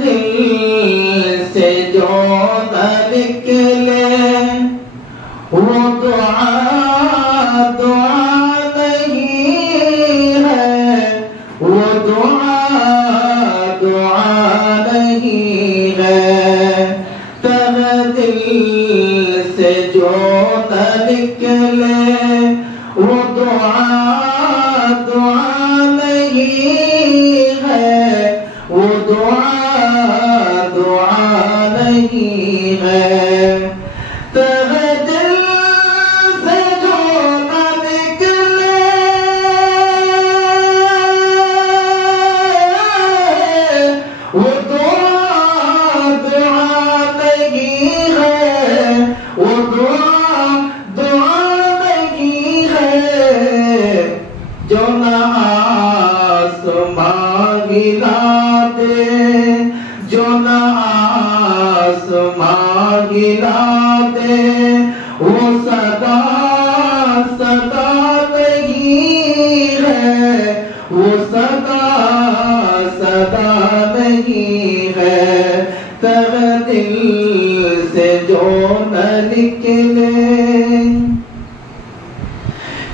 दिल से जो न निकले वो दुआ दुआ नहीं है, वो दुआ दुआ नहीं है। दिल से जो न निकले वो दुआ दुआ नहीं है, वो दुआ दुआ नहीं है। दिल से जो न निकले वो दुआ दुआ नहीं है, वो दुआ दुआ नहीं है। जो न आसमां गिरा दे, जो न आसमां गिरा दे, वो सदा सदा नहीं है, वो सदा सदा नहीं है। दिल से जो न निकले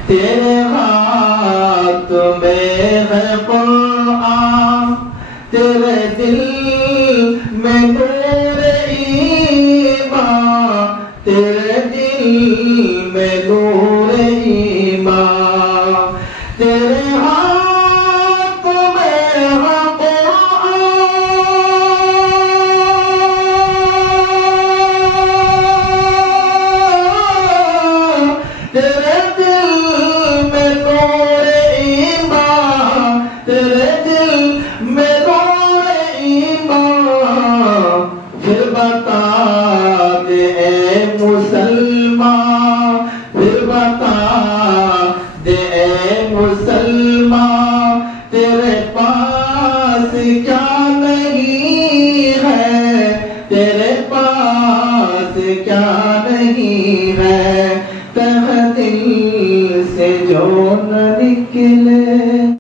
तेरे हाथ में है कुरान, तेरे दिल में नूर ईमान, तेरे दिल में नूर ईमान। तेरे हाथ में है कुरान, तेरे दिल में नूर ईमान, तेरे दिल में नूर ईमान। फिर बता दे ए मुसलमान, फिर बता दे ए मुसलमान, तेरे पास क्या नहीं है, तेरे पास क्या नहीं है। दिल से जो न निकले